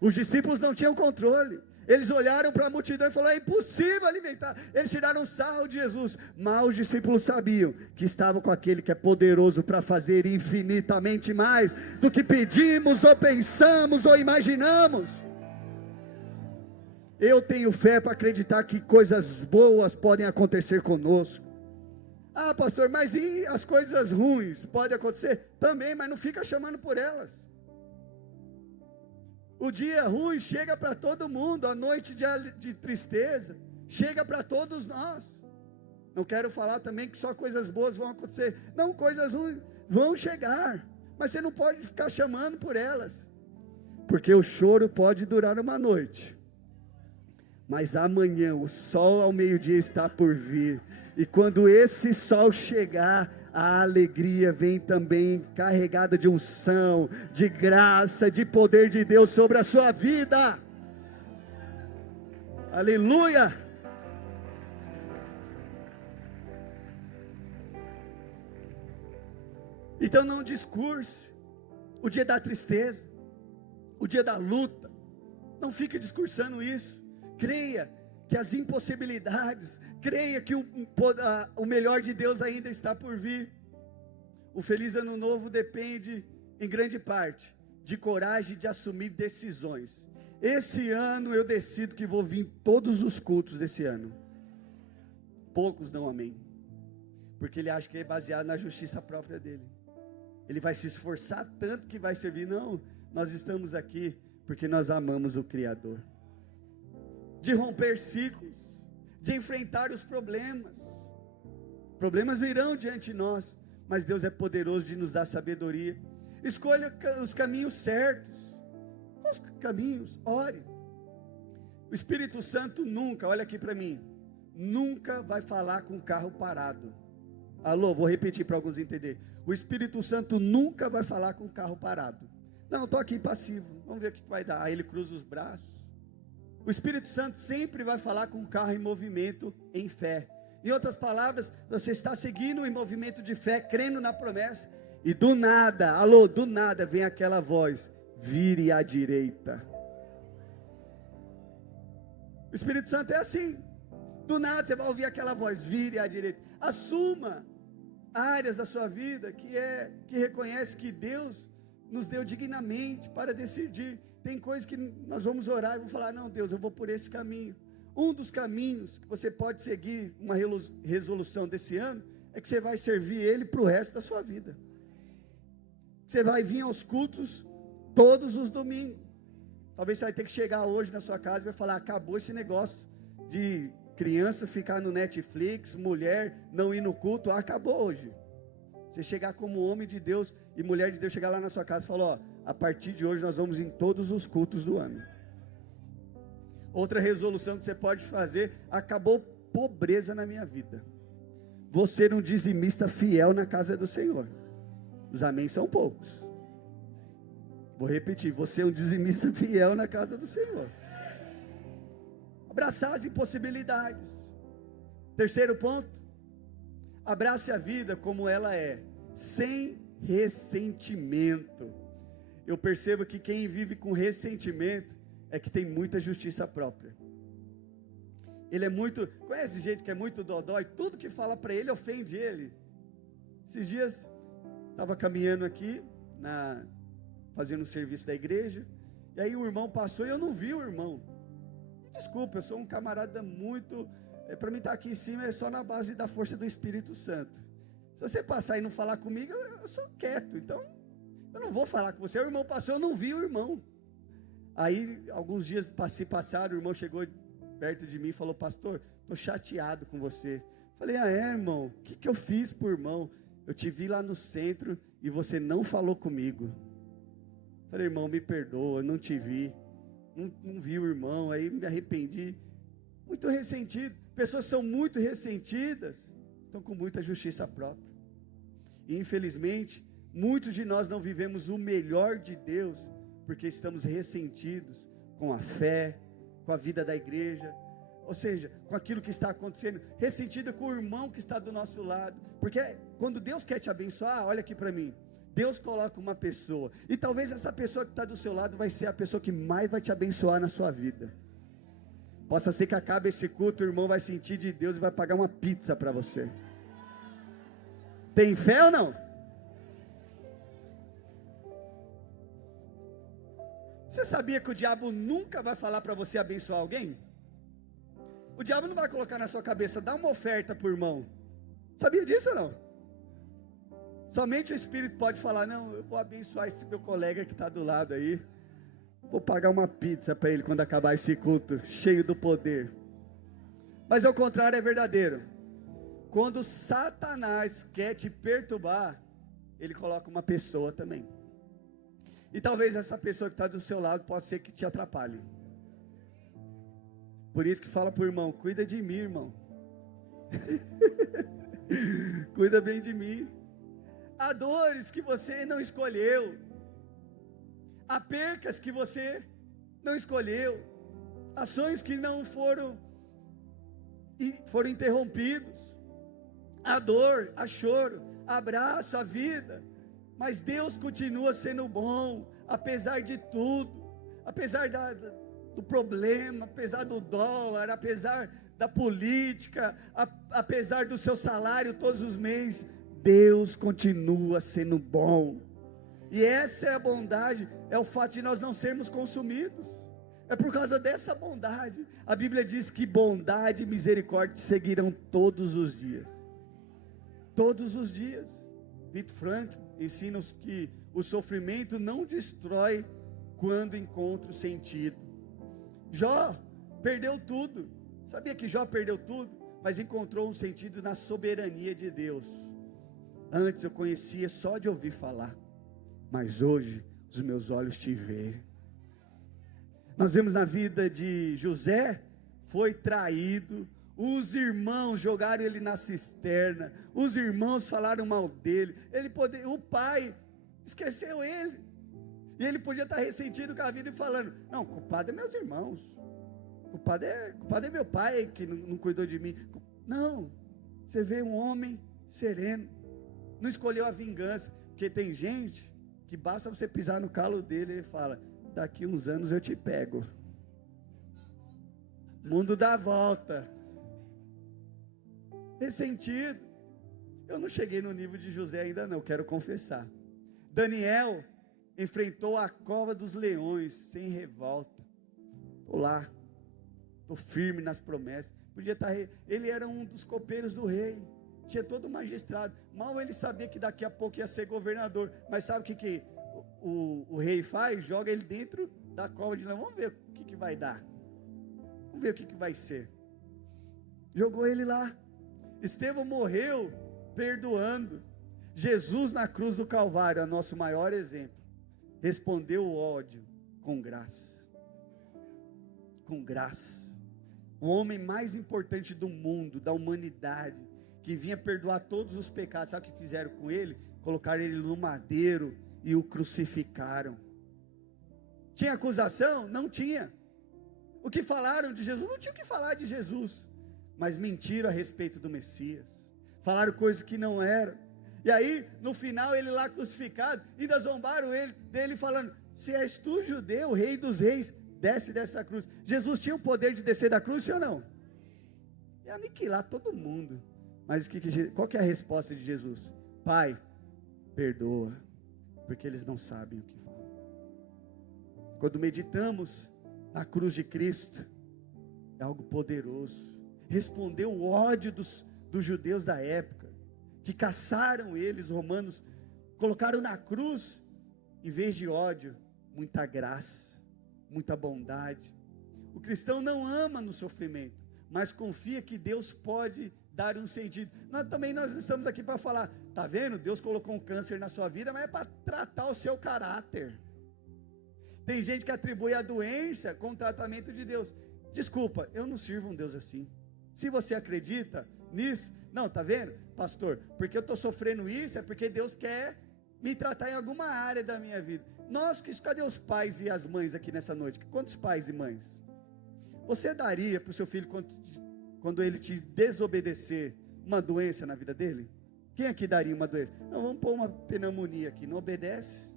Os discípulos não tinham controle. Eles olharam para a multidão e falaram: é impossível alimentar. Eles tiraram sarro de Jesus, mas os discípulos sabiam que estavam com aquele que é poderoso para fazer infinitamente mais do que pedimos, ou pensamos, ou imaginamos. Eu tenho fé para acreditar que coisas boas podem acontecer conosco. Ah, pastor, mas e as coisas ruins? Pode acontecer também, mas não fica chamando por elas. O dia ruim chega para todo mundo, a noite de tristeza chega para todos nós. Não quero falar também que só coisas boas vão acontecer. Não, coisas ruins vão chegar, mas você não pode ficar chamando por elas, porque o choro pode durar uma noite, mas amanhã o sol ao meio-dia está por vir, e quando esse sol chegar, a alegria vem também carregada de unção, de graça, de poder de Deus sobre a sua vida. Aleluia! Então não discurse o dia da tristeza, o dia da luta. Não fique discursando isso. Creia que as impossibilidades, creia que o melhor de Deus ainda está por vir. O feliz ano novo depende em grande parte de coragem de assumir decisões. Esse ano eu decido que vou vir em todos os cultos desse ano. Poucos não amém, porque ele acha que é baseado na justiça própria dele. Ele vai se esforçar tanto que vai servir. Não, nós estamos aqui porque nós amamos o Criador. De romper ciclos, de enfrentar os problemas. Problemas virão diante de nós, mas Deus é poderoso de nos dar sabedoria. Escolha os caminhos certos. Quais caminhos? Ore. O Espírito Santo nunca, olha aqui para mim, nunca vai falar com o carro parado. Alô, vou repetir para alguns entenderem. O Espírito Santo nunca vai falar com o carro parado. Não, estou aqui passivo, vamos ver o que vai dar. Aí ele cruza os braços. O Espírito Santo sempre vai falar com o carro em movimento, em fé. Em outras palavras, você está seguindo em movimento de fé, crendo na promessa, e do nada, alô, do nada vem aquela voz: vire à direita. O Espírito Santo é assim. Do nada você vai ouvir aquela voz: vire à direita. Assuma áreas da sua vida que reconhece que Deus nos deu dignamente para decidir. Tem coisas que nós vamos orar e vamos falar: não, Deus, eu vou por esse caminho. Um dos caminhos que você pode seguir, uma resolução desse ano, é que você vai servir Ele para o resto da sua vida. Você vai vir aos cultos todos os domingos. Talvez você vai ter que chegar hoje na sua casa e vai falar: acabou esse negócio de criança ficar no Netflix, mulher não ir no culto, acabou hoje. Você chegar como homem de Deus e mulher de Deus, chegar lá na sua casa e falar: ó, a partir de hoje nós vamos em todos os cultos do ano. Outra resolução que você pode fazer: acabou pobreza na minha vida. vou ser um dizimista fiel na casa do Senhor. Os amém são poucos. Vou repetir, vou ser um dizimista fiel na casa do Senhor. Abraçar as impossibilidades. Terceiro ponto, abrace a vida como ela é, sem ressentimento. Eu percebo que quem vive com ressentimento é que tem muita justiça própria. Ele é muito, conhece gente que é muito dodói, tudo que fala para ele ofende ele. Esses dias, estava caminhando aqui, fazendo o serviço da igreja, e aí o irmão passou e eu não vi o irmão. Desculpa, eu sou um camarada muito, para mim estar aqui em cima é só na base da força do Espírito Santo. Se você passar e não falar comigo, eu sou quieto, então eu não vou falar com você. O irmão passou, eu não vi o irmão. Aí, alguns dias se passaram, o irmão chegou perto de mim e falou: pastor, estou chateado com você. Falei: ah é, irmão, o que eu fiz por irmão? Eu te vi lá no centro e você não falou comigo. Falei: irmão, me perdoa, eu não te vi, não vi o irmão, aí me arrependi. Muito ressentido, pessoas são muito ressentidas, estão com muita justiça própria, e infelizmente, muitos de nós não vivemos o melhor de Deus, porque estamos ressentidos com a fé, com a vida da igreja, ou seja, com aquilo que está acontecendo, ressentida com o irmão que está do nosso lado, porque quando Deus quer te abençoar, olha aqui para mim, Deus coloca uma pessoa, e talvez essa pessoa que está do seu lado, vai ser a pessoa que mais vai te abençoar na sua vida. Possa ser que acabe esse culto, o irmão vai sentir de Deus e vai pagar uma pizza para você. Tem fé ou não? Você sabia que o diabo nunca vai falar para você abençoar alguém? O diabo não vai colocar na sua cabeça: dá uma oferta para o irmão. Sabia disso ou não? Somente o Espírito pode falar: não, eu vou abençoar esse meu colega que está do lado aí, vou pagar uma pizza para ele quando acabar esse culto, cheio do poder. Mas ao contrário é verdadeiro. Quando Satanás quer te perturbar, ele coloca uma pessoa também. E talvez essa pessoa que está do seu lado possa ser que te atrapalhe. Por isso que fala para o irmão: cuida de mim, irmão. Cuida bem de mim. Há dores que você não escolheu, há percas que você não escolheu, há sonhos que não foram interrompidos, há dor, há choro, há abraço, há vida, mas Deus continua sendo bom, apesar de tudo, apesar do problema, apesar do dólar, apesar da política, apesar do seu salário todos os meses, Deus continua sendo bom. E essa é a bondade, é o fato de nós não sermos consumidos, é por causa dessa bondade. A Bíblia diz que bondade e misericórdia te seguirão todos os dias. Todos os dias. Victor Frankl ensina que o sofrimento não destrói quando encontra o sentido. Jó perdeu tudo. Sabia que Jó perdeu tudo? Mas encontrou um sentido na soberania de Deus. Antes eu conhecia só de ouvir falar, mas hoje os meus olhos te veem. Nós vemos na vida de José, foi traído, os irmãos jogaram ele na cisterna, os irmãos falaram mal dele, o pai esqueceu ele, e ele podia estar ressentido com a vida e falando: não, culpado é meus irmãos, culpado é meu pai que não cuidou de mim. Não, você vê um homem sereno, não escolheu a vingança, porque tem gente que basta você pisar no calo dele e ele fala: daqui uns anos eu te pego. Mundo dá volta. Ressentido. Eu não cheguei no nível de José ainda não, quero confessar. Daniel enfrentou a cova dos leões sem revolta. Estou lá, estou firme nas promessas. Podia estar, ele era um dos copeiros do rei, tinha todo o magistrado. Mal ele sabia que daqui a pouco ia ser governador. Mas sabe o que o rei faz? Joga ele dentro da cova de leão. Vamos ver o que vai dar, vamos ver o que vai ser. Jogou ele lá. Estevão morreu perdoando. Jesus na cruz do Calvário, é nosso maior exemplo, respondeu o ódio com graça. Com graça. O homem mais importante do mundo, da humanidade, que vinha perdoar todos os pecados. Sabe o que fizeram com ele? Colocaram ele no madeiro e o crucificaram. Tinha acusação? Não tinha. O que falaram de Jesus? Não tinha o que falar de Jesus, mas mentiram a respeito do Messias, falaram coisas que não eram. E aí, no final, ele lá crucificado, ainda zombaram dele falando: se és tu judeu, rei dos reis, desce dessa cruz. Jesus tinha o poder de descer da cruz, sim ou não? E aniquilar todo mundo. Mas qual que é a resposta de Jesus? Pai, perdoa, porque eles não sabem o que falam. Quando meditamos na cruz de Cristo, é algo poderoso. Respondeu o ódio dos judeus da época, que caçaram eles, romanos, colocaram na cruz, em vez de ódio, muita graça, muita bondade. O cristão não ama no sofrimento, mas confia que Deus pode dar um sentido. Nós estamos aqui para falar, tá vendo? Deus colocou um câncer na sua vida, mas é para tratar o seu caráter. Tem gente que atribui a doença com o tratamento de Deus. Desculpa, eu não sirvo um Deus assim. Se você acredita nisso, não, tá vendo, pastor? Porque eu estou sofrendo isso, é porque Deus quer me tratar em alguma área da minha vida. Cadê os pais e as mães aqui nessa noite? Quantos pais e mães? Você daria para o seu filho, quando ele te desobedecer, uma doença na vida dele? Quem aqui daria uma doença? Não, vamos pôr uma pneumonia aqui, não obedece.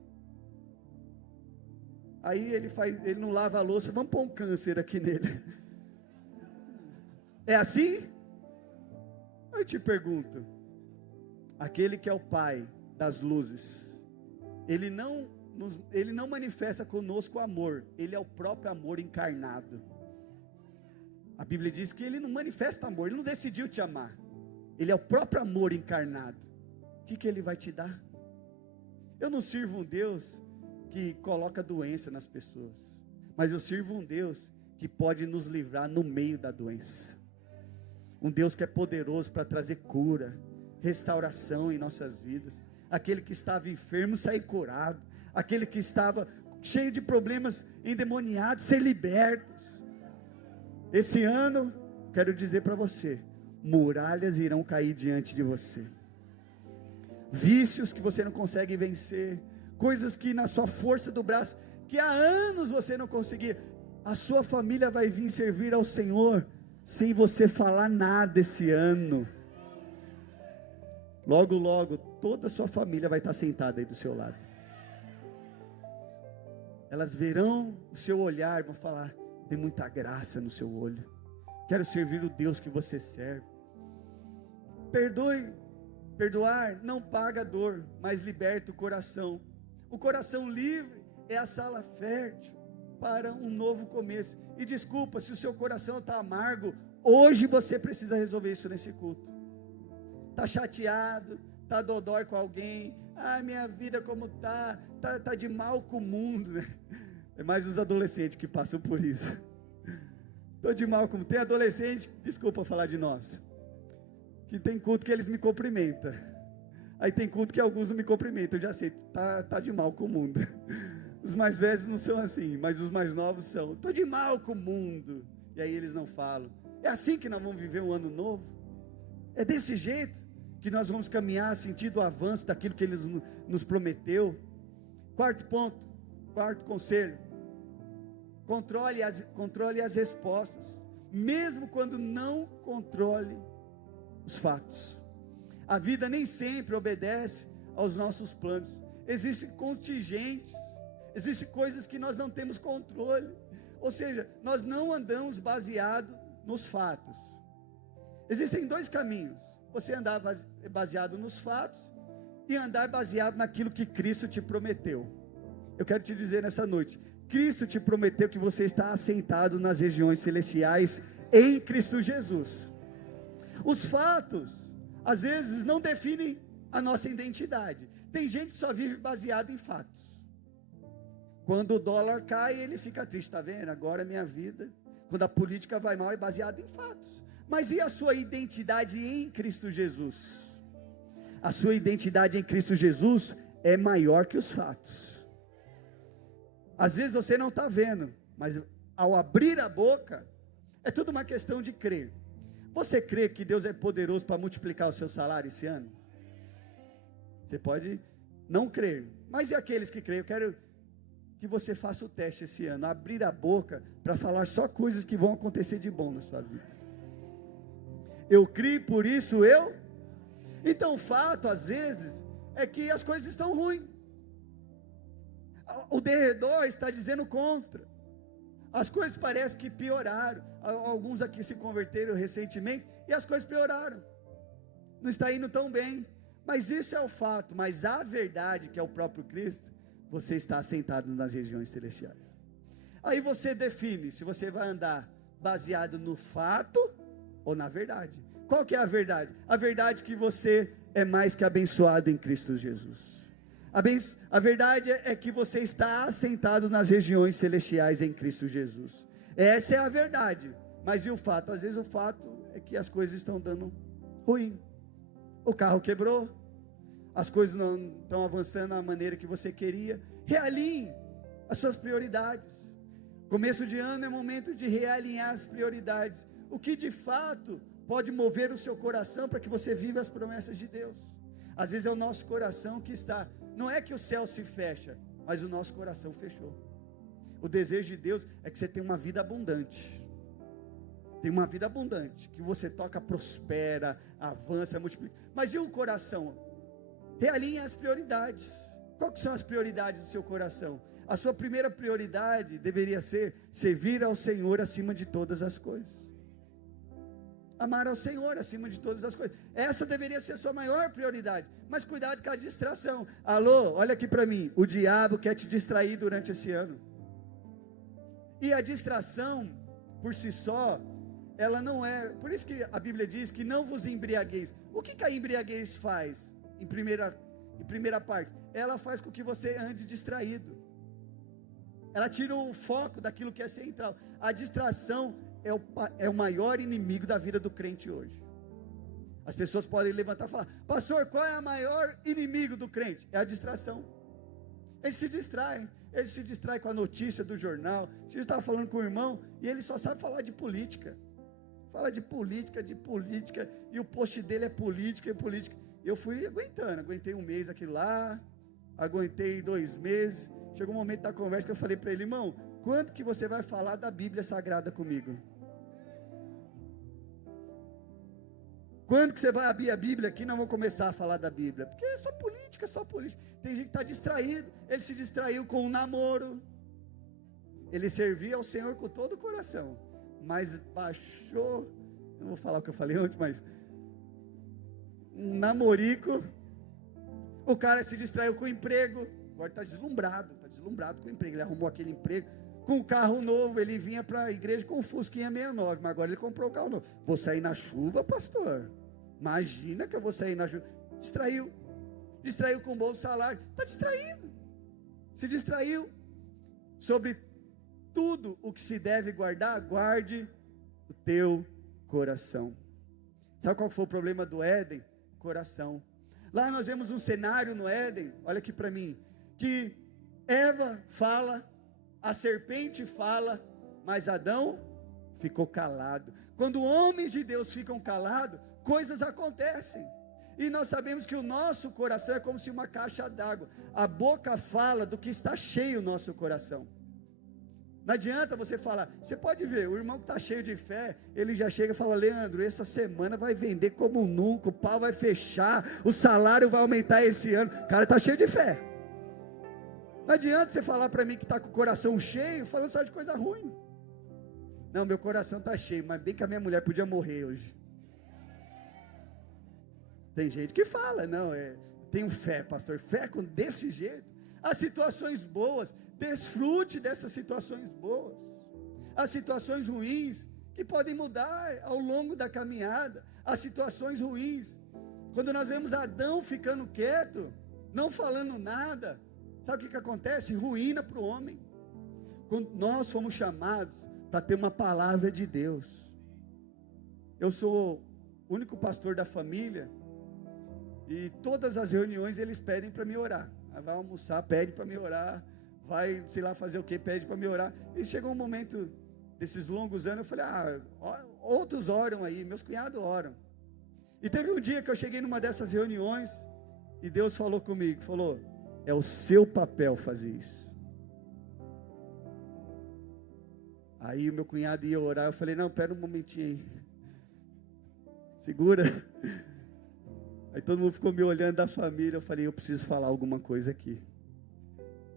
Aí ele não lava a louça, vamos pôr um câncer aqui nele. É assim? Eu te pergunto, aquele que é o Pai das luzes, ele não manifesta conosco amor, ele é o próprio amor encarnado. A Bíblia diz que ele não manifesta amor, ele não decidiu te amar, ele é o próprio amor encarnado. O que ele vai te dar? Eu não sirvo um Deus que coloca doença nas pessoas, mas eu sirvo um Deus que pode nos livrar no meio da doença. Um Deus que é poderoso para trazer cura, restauração em nossas vidas. Aquele que estava enfermo sair curado, aquele que estava cheio de problemas endemoniados ser libertos. Esse ano, quero dizer para você, muralhas irão cair diante de você, vícios que você não consegue vencer, coisas que na sua força do braço, que há anos você não conseguia, a sua família vai vir servir ao Senhor, sem você falar nada esse ano. Logo, logo, toda a sua família vai estar sentada aí do seu lado. Elas verão o seu olhar, vão falar: tem muita graça no seu olho. Quero servir o Deus que você serve. Perdoar não paga a dor, mas liberta o coração. O coração livre é a sala fértil para um novo começo. E desculpa, se o seu coração está amargo, hoje você precisa resolver isso nesse culto. Está chateado, está dodói com alguém, minha vida como tá de mal com o mundo, né? É mais os adolescentes que passam por isso. Estou de mal com... Tem adolescente, desculpa falar de nós, que tem culto que eles me cumprimentam, aí tem culto que alguns não me cumprimentam, eu já sei, tá de mal com o mundo. Os mais velhos não são assim, mas os mais novos são. Estou de mal com o mundo, e aí eles não falam. É assim que nós vamos viver um ano novo? É desse jeito que nós vamos caminhar, sentindo o avanço daquilo que Ele nos prometeu? Quarto ponto, quarto conselho: controle as respostas, mesmo quando não controle os fatos. A vida nem sempre obedece aos nossos planos. Existem contingentes, existem coisas que nós não temos controle, ou seja, nós não andamos baseado nos fatos. Existem dois caminhos: você andar baseado nos fatos e andar baseado naquilo que Cristo te prometeu. Eu quero te dizer nessa noite, Cristo te prometeu que você está assentado nas regiões celestiais em Cristo Jesus. Os fatos às vezes não definem a nossa identidade. Tem gente que só vive baseado em fatos. Quando o dólar cai, ele fica triste, está vendo? Agora a minha vida, quando a política vai mal, é baseado em fatos. Mas e a sua identidade em Cristo Jesus? A sua identidade em Cristo Jesus é maior que os fatos. Às vezes você não está vendo, mas ao abrir a boca, é tudo uma questão de crer. Você crê que Deus é poderoso para multiplicar o seu salário esse ano? Você pode não crer, mas e aqueles que creem? Eu quero que você faça o teste esse ano, abrir a boca para falar só coisas que vão acontecer de bom na sua vida. Eu criei, por isso eu. Então o fato, às vezes, é que as coisas estão ruins. O derredor está dizendo contra. As coisas parecem que pioraram. Alguns aqui se converteram recentemente e as coisas pioraram. Não está indo tão bem. Mas isso é o fato. Mas a verdade, que é o próprio Cristo, você está assentado nas regiões celestiais. Aí você define se você vai andar baseado no fato ou na verdade. Qual que é a verdade? A verdade é que você é mais que abençoado em Cristo Jesus. A verdade é que você está assentado nas regiões celestiais em Cristo Jesus. Essa é a verdade. Mas e o fato? Às vezes o fato é que as coisas estão dando ruim. O carro quebrou. As coisas não estão avançando da maneira que você queria. Realinhe as suas prioridades. Começo de ano é momento de realinhar as prioridades. O que de fato pode mover o seu coração para que você viva as promessas de Deus. Às vezes é o nosso coração que está. Não é que o céu se fecha, mas o nosso coração fechou. O desejo de Deus é que você tenha uma vida abundante. Tem uma vida abundante, que você toca, prospera, avança, multiplica. Mas e o coração? Realinhe as prioridades. Qual que são as prioridades do seu coração? A sua primeira prioridade deveria ser servir ao Senhor acima de todas as coisas. Amar ao Senhor acima de todas as coisas. Essa deveria ser a sua maior prioridade. Mas cuidado com a distração. Alô, olha aqui para mim. O diabo quer te distrair durante esse ano. E a distração, por si só, ela não é. Por isso que a Bíblia diz que não vos embriagueis. O que a embriaguez faz? Em primeira parte, ela faz com que você ande distraído. Ela tira o foco daquilo que é central. A distração é o maior inimigo da vida do crente hoje. As pessoas podem levantar e falar: pastor, qual é o maior inimigo do crente? É a distração. Ele se distrai com a notícia do jornal. Você estava falando com o irmão e ele só sabe falar de política. Fala de política, e o post dele é política. Eu fui aguentei um mês aqui lá, aguentei 2 meses. Chegou um momento da conversa que eu falei para ele: irmão, quanto que você vai falar da Bíblia Sagrada comigo? Quando que você vai abrir a Bíblia aqui? Nós vamos começar a falar da Bíblia. Porque é só política. Tem gente que está distraído. Ele se distraiu com um namoro. Ele servia ao Senhor com todo o coração. Mas baixou, não vou falar o que eu falei antes, mas um namorico. O cara se distraiu com o emprego. Agora está deslumbrado com o emprego. Ele arrumou aquele emprego. Com um carro novo, ele vinha para a igreja com um Fusquinha 69, mas agora ele comprou o carro novo. Vou sair na chuva, pastor? Imagina que eu vou sair na chuva. Distraiu com um bom salário. Está distraído. Se distraiu. Sobre tudo o que se deve guardar, guarde o teu coração. Sabe qual foi o problema do Éden? Coração. Lá nós vemos um cenário no Éden, olha aqui para mim, que Eva fala, a serpente fala, mas Adão ficou calado. Quando homens de Deus ficam calados, coisas acontecem. E nós sabemos que o nosso coração é como se uma caixa d'água. A boca fala do que está cheio o nosso coração. Não adianta você falar. Você pode ver, o irmão que está cheio de fé, ele já chega e fala: Leandro, essa semana vai vender como nunca, o pau vai fechar, o salário vai aumentar esse ano. O cara está cheio de fé. Não adianta você falar para mim que está com o coração cheio, falando só de coisa ruim. Não, meu coração está cheio, mas bem que a minha mulher podia morrer hoje. Tem gente que fala: não, tenho fé, pastor, fé com desse jeito. As situações boas, desfrute dessas situações boas. As situações ruins, que podem mudar ao longo da caminhada. As situações ruins, quando nós vemos Adão ficando quieto, não falando nada, sabe o que acontece? Ruína para o homem. Quando nós fomos chamados para ter uma palavra de Deus. Eu sou o único pastor da família, e todas as reuniões eles pedem para me orar. Vai almoçar, pede para me orar. Vai, sei lá, fazer o que, pede para me orar. E chegou um momento desses longos anos, eu falei, outros oram aí, meus cunhados oram. E teve um dia que eu cheguei numa dessas reuniões, e Deus falou comigo, falou, é o seu papel fazer isso. Aí o meu cunhado ia orar, eu falei, não, pera um momentinho aí, segura. Aí todo mundo ficou me olhando da família, eu falei, eu preciso falar alguma coisa aqui.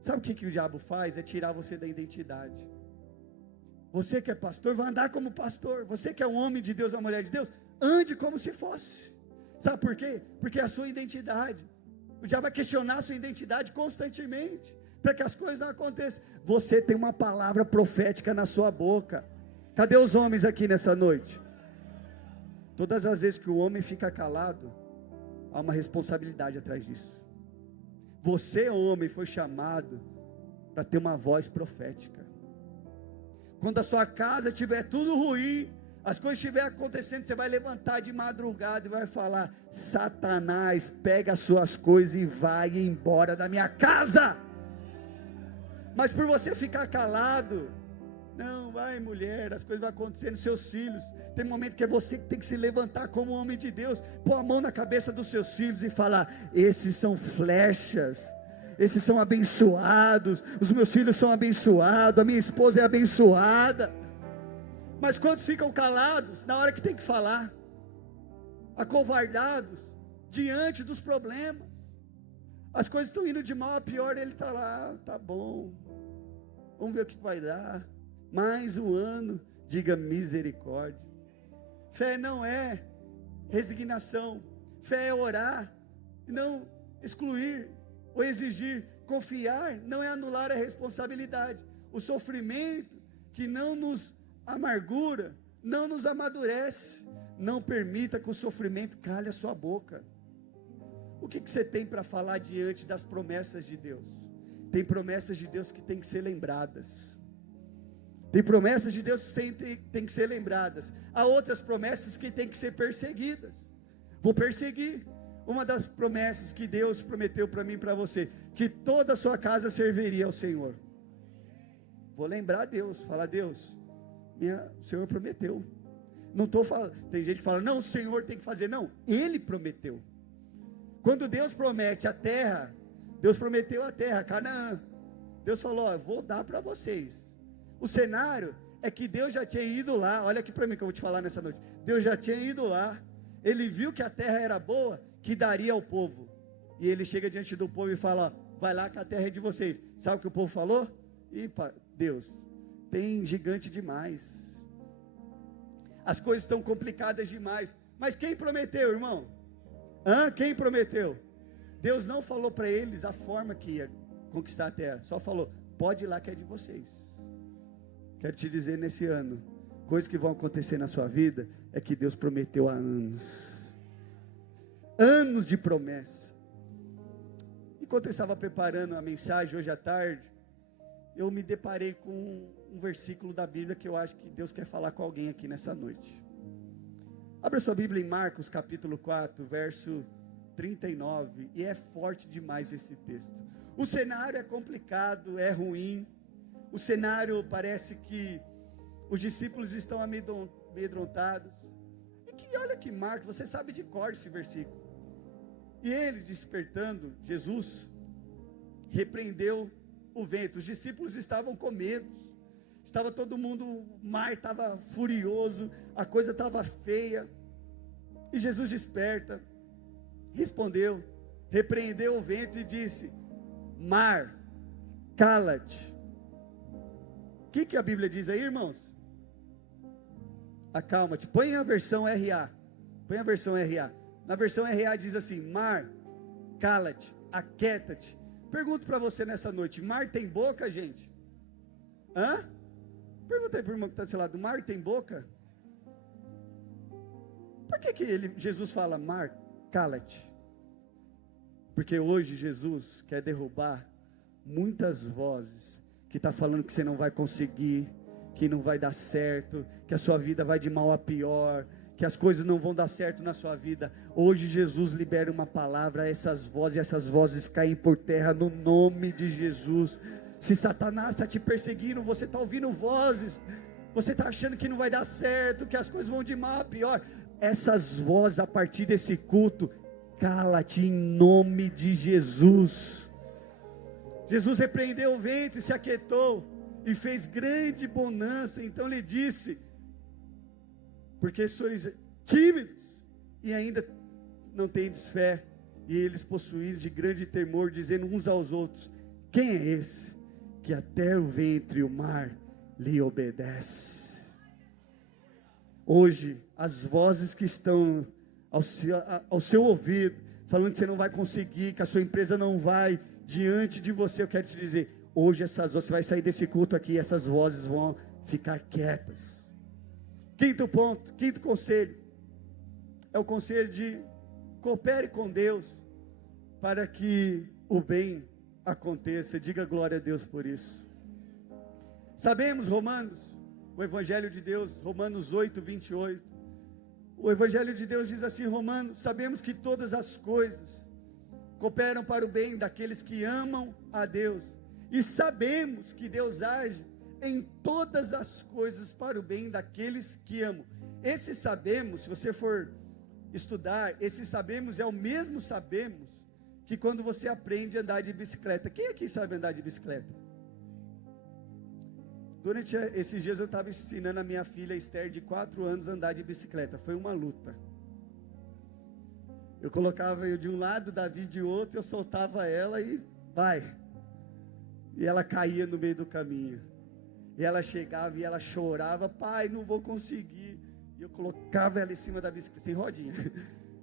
Sabe o que o diabo faz? É tirar você da identidade. Você que é pastor, vai andar como pastor. Você que é um homem de Deus, uma mulher de Deus, ande como se fosse. Sabe por quê? Porque é a sua identidade. O diabo vai questionar a sua identidade constantemente, para que as coisas não aconteçam. Você tem uma palavra profética na sua boca. Cadê os homens aqui nessa noite? Todas as vezes que o homem fica calado, há uma responsabilidade atrás disso. Você, homem, foi chamado para ter uma voz profética. Quando a sua casa estiver tudo ruim, as coisas estiverem acontecendo, você vai levantar de madrugada e vai falar, Satanás, pega as suas coisas e vai embora da minha casa. Mas por você ficar calado, não, vai mulher, as coisas vão acontecendo, seus filhos, tem momento que é você que tem que se levantar como homem de Deus, pôr a mão na cabeça dos seus filhos e falar, esses são flechas, esses são abençoados, os meus filhos são abençoados, a minha esposa é abençoada. Mas quantos ficam calados, na hora que tem que falar, acovardados, diante dos problemas, as coisas estão indo de mal a pior, ele está lá, tá bom, vamos ver o que vai dar, mais um ano, diga misericórdia. Fé não é resignação, fé é orar, não excluir ou exigir, confiar não é anular a responsabilidade, o sofrimento que não nos amargura, não nos amadurece, não permita que o sofrimento cale a sua boca. O que você tem para falar diante das promessas de Deus? Tem promessas de Deus que tem que ser lembradas. Tem promessas de Deus que tem que ser lembradas. Há outras promessas que tem que ser perseguidas. Vou perseguir. Uma das promessas que Deus prometeu para mim e para você, que toda a sua casa serviria ao Senhor. Vou lembrar Deus, falar, Deus, o Senhor prometeu. Não estou falando, tem gente que fala, não, o Senhor tem que fazer. Não, Ele prometeu. Quando Deus promete a terra, Deus prometeu a terra, Canaã. Deus falou, vou dar para vocês. O cenário é que Deus já tinha ido lá, olha aqui para mim que eu vou te falar nessa noite. Deus já tinha ido lá, Ele viu que a terra era boa, que daria ao povo. E Ele chega diante do povo e fala, vai lá que a terra é de vocês. Sabe o que o povo falou? Deus, tem gigante demais. As coisas estão complicadas demais. Mas quem prometeu, irmão? Quem prometeu? Deus não falou para eles a forma que ia conquistar a terra, só falou, pode ir lá que é de vocês. Quero te dizer nesse ano, coisas que vão acontecer na sua vida, é que Deus prometeu há anos. Anos de promessa. Enquanto eu estava preparando a mensagem hoje à tarde, eu me deparei com um versículo da Bíblia que eu acho que Deus quer falar com alguém aqui nessa noite. Abra sua Bíblia em Marcos capítulo 4, verso 39, e é forte demais esse texto. O cenário é complicado, é ruim, o cenário parece que os discípulos estão amedrontados, e que olha que Marcos, você sabe de cor esse versículo, e ele despertando, Jesus, repreendeu o vento, os discípulos estavam com medo, estava todo mundo, o mar estava furioso, a coisa estava feia, e Jesus desperta, respondeu, repreendeu o vento e disse, mar, cala-te. O que a Bíblia diz aí, irmãos? Acalma-te, põe a versão RA, na versão RA diz assim, mar, cala-te, aquieta-te. Pergunto para você nessa noite, mar tem boca, gente? Pergunta aí para o irmão que está do seu lado, mar tem boca? Por que Jesus fala, mar, cala-te? Porque hoje Jesus quer derrubar muitas vozes, que está falando que você não vai conseguir, que não vai dar certo, que a sua vida vai de mal a pior, que as coisas não vão dar certo na sua vida. Hoje Jesus libera uma palavra a essas vozes, e essas vozes caem por terra no nome de Jesus. Se Satanás está te perseguindo, você está ouvindo vozes, Você está achando que não vai dar certo, que as coisas vão de mal a pior. Essas vozes a partir desse culto, cala-te em nome de Jesus. Jesus repreendeu o vento e se aquietou, e fez grande bonança. Então lhe disse: porque sois tímidos e ainda não tendes fé. E eles, possuídos de grande temor, dizendo uns aos outros: quem é esse que até o ventre e o mar lhe obedece? Hoje, as vozes que estão ao seu ouvido, falando que você não vai conseguir, que a sua empresa não vai diante de você, eu quero te dizer, hoje essas vozes, você vai sair desse culto aqui, essas vozes vão ficar quietas. Quinto ponto, quinto conselho, é o conselho de coopere com Deus, para que o bem aconteça. Diga glória a Deus por isso. Sabemos, Romanos, o Evangelho de Deus, Romanos 8, 28, o Evangelho de Deus diz assim, Romanos: sabemos que todas as coisas cooperam para o bem daqueles que amam a Deus, e sabemos que Deus age em todas as coisas para o bem daqueles que amam. Esse sabemos, se você for estudar, esse sabemos é o mesmo sabemos que quando você aprende a andar de bicicleta. Quem aqui sabe andar de bicicleta? Durante esses dias eu estava ensinando a minha filha Esther, de 4 anos, a andar de bicicleta. Foi uma luta. Eu colocava eu de um lado, Davi de outro, eu soltava ela e vai. E ela caía no meio do caminho. E ela chegava e ela chorava: pai, não vou conseguir. E eu colocava ela em cima da bicicleta, sem rodinha.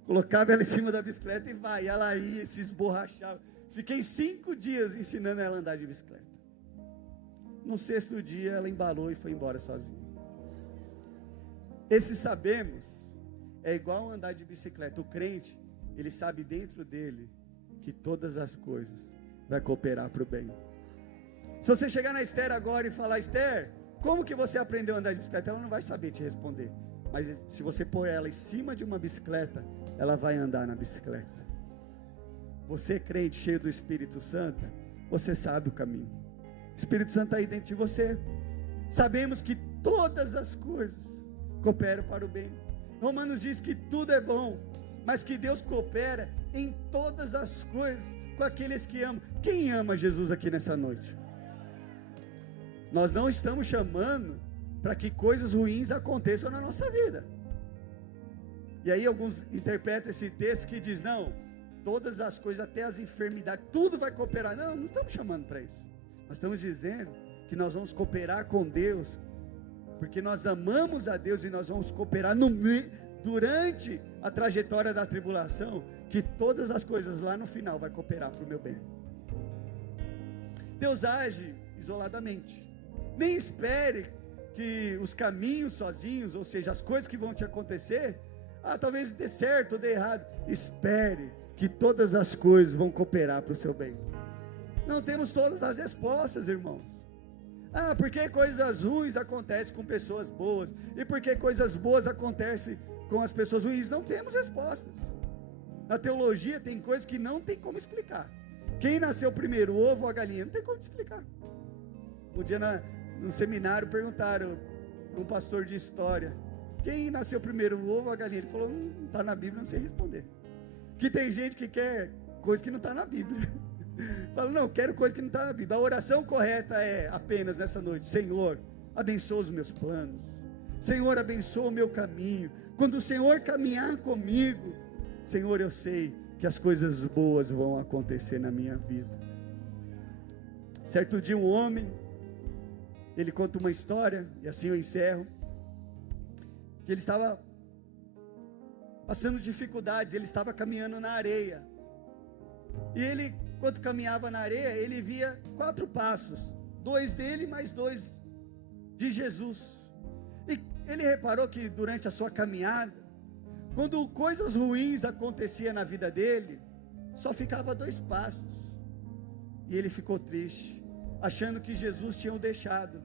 Colocava ela em cima da bicicleta e vai. E ela ia, se esborrachava. Fiquei 5 dias ensinando ela a andar de bicicleta. No 6º dia ela embalou e foi embora sozinha. Esse sabemos é igual andar de bicicleta. O crente, ele sabe dentro dele que todas as coisas vai cooperar para o bem. Se você chegar na Esther agora e falar: Esther, como que você aprendeu a andar de bicicleta? Ela não vai saber te responder. Mas se você pôr ela em cima de uma bicicleta, ela vai andar na bicicleta. Você, crente, cheio do Espírito Santo, você sabe o caminho. O Espírito Santo está aí dentro de você. Sabemos que todas as coisas cooperam para o bem. Romanos diz que tudo é bom, mas que Deus coopera em todas as coisas com aqueles que amam. Quem ama Jesus aqui nessa noite? Nós não estamos chamando para que coisas ruins aconteçam na nossa vida. E aí alguns interpretam esse texto que diz: não, todas as coisas, até as enfermidades, tudo vai cooperar. Não, não estamos chamando para isso. Nós estamos dizendo que nós vamos cooperar com Deus, porque nós amamos a Deus, e nós vamos cooperar durante a trajetória da tribulação, que todas as coisas lá no final vai cooperar para o meu bem. Deus age isoladamente. Nem espere que os caminhos sozinhos, ou seja, as coisas que vão te acontecer, talvez dê certo ou dê errado. Espere que todas as coisas vão cooperar para o seu bem. Não temos todas as respostas, irmãos. Por que coisas ruins acontecem com pessoas boas? E por que coisas boas acontecem com as pessoas ruins? Não temos respostas. Na teologia tem coisas que não tem como explicar. Quem nasceu primeiro, o ovo ou a galinha? Não tem como explicar. Um dia no seminário perguntaram para um pastor de história: quem nasceu primeiro, o ovo ou a galinha? Ele falou: não está na Bíblia, não sei responder. Que tem gente que quer coisa que não está na Bíblia. Fala: não, quero coisa que não está na Bíblia. A oração correta é apenas nessa noite: Senhor, abençoa os meus planos. Senhor, abençoa o meu caminho. Quando o Senhor caminhar comigo, Senhor, eu sei que as coisas boas vão acontecer na minha vida. Certo dia um homem, ele conta uma história, e assim eu encerro, que ele estava passando dificuldades, ele estava caminhando na areia, e ele, enquanto caminhava na areia, ele via 4 passos, 2 dele mais 2 de Jesus, e ele reparou que durante a sua caminhada, quando coisas ruins aconteciam na vida dele, só ficava 2 passos, e ele ficou triste, achando que Jesus tinha o deixado.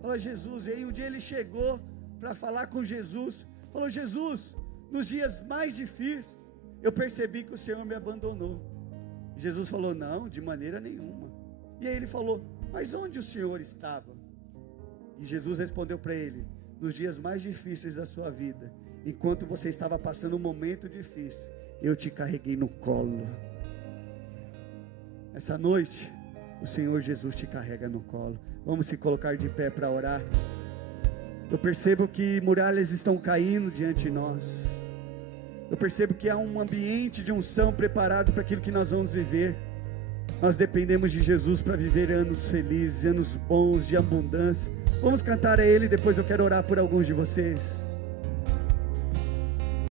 Falou: Jesus. E aí um dia ele chegou para falar com Jesus, falou: Jesus, nos dias mais difíceis, eu percebi que o Senhor me abandonou. Jesus falou: não, de maneira nenhuma. E aí ele falou: mas onde o Senhor estava? E Jesus respondeu para ele: nos dias mais difíceis da sua vida, enquanto você estava passando um momento difícil, eu te carreguei no colo. Essa noite, o Senhor Jesus te carrega no colo. Vamos se colocar de pé para orar. Eu percebo que muralhas estão caindo diante de nós. Eu percebo que há um ambiente de unção preparado para aquilo que nós vamos viver. Nós dependemos de Jesus para viver anos felizes, anos bons, de abundância. Vamos cantar a Ele, depois eu quero orar por alguns de vocês.